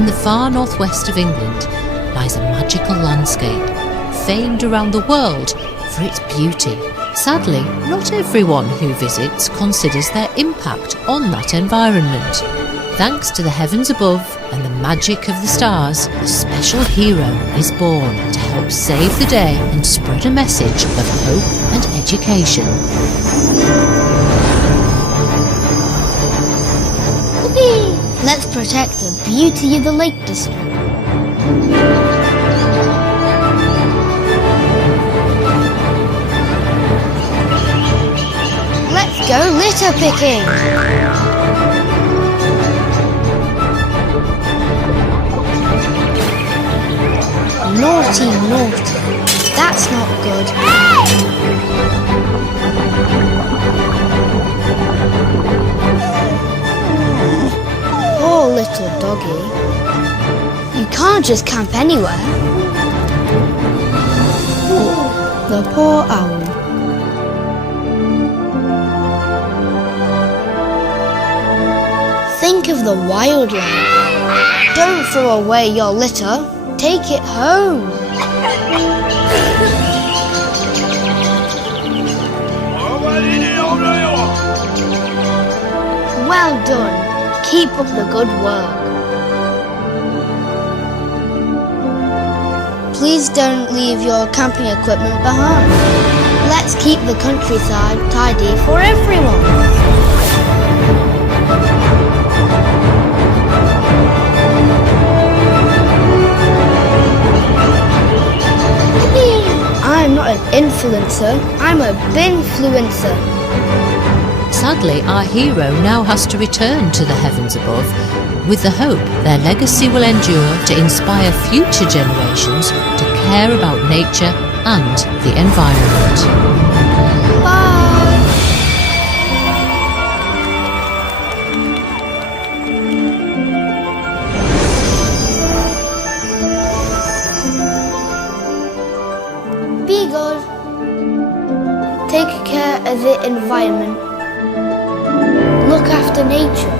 In the far northwest of England lies a magical landscape, famed around the world for its beauty. Sadly, not everyone who visits considers their impact on that environment. Thanks to the heavens above and the magic of the stars, a special hero is born to help save the day and spread a message of hope and education. Whee! Let's protect the beauty of the Lake District. Let's go litter picking! Naughty, naughty. That's not good. Poor little doggy. You can't just camp anywhere. The poor owl. Think of the wildlife. Don't throw away your litter. Take it home. Well done. Keep up the good work. Please don't leave your camping equipment behind. Let's keep the countryside tidy for everyone. I'm not an influencer, I'm a binfluencer. Sadly, our hero now has to return to the heavens above, with the hope their legacy will endure to inspire future generations to care about nature and the environment. Bye! Be good. Take care of the environment. Look after nature.